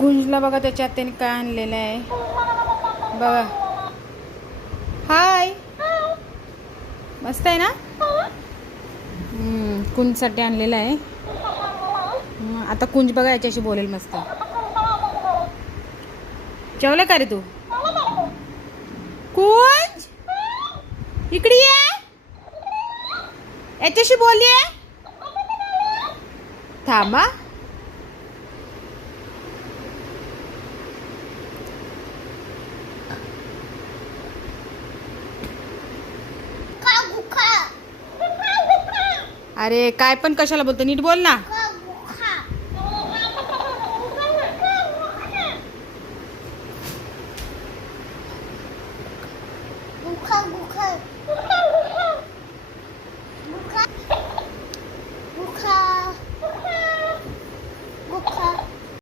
कुंजला बघा त्याच्या आत्याने काय आणलेलं आहे बघा. हाय, मस्त आहे ना. कुंजसाठी आणलेलं आहे. आता कुंज बघा याच्याशी बोलेल मस्त. जेवलं का रे तू? कुंज इकडे ये, याच्याशी बोलये. थांबा. अरे काय पण कशाला बोलतो, नीट बोल ना.